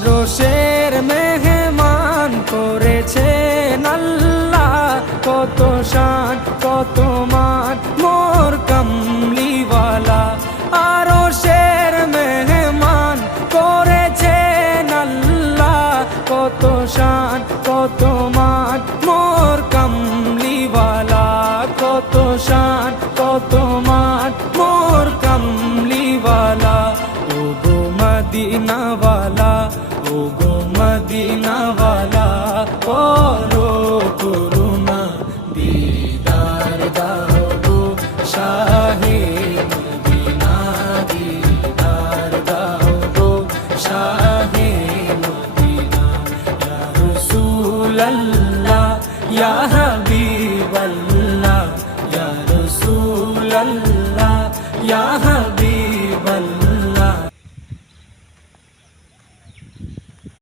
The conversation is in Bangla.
আরশের মেহমান করেছেন আল্লাহ, কত শান কত মান মোর কামলিওয়ালা। আরশের মেহমান করেছেন আল্লাহ, কত শান কত মান মোর কামলিওয়ালা, কত শান কত মান মোর কামলিওয়ালা। ও গো মদিনাওয়ালা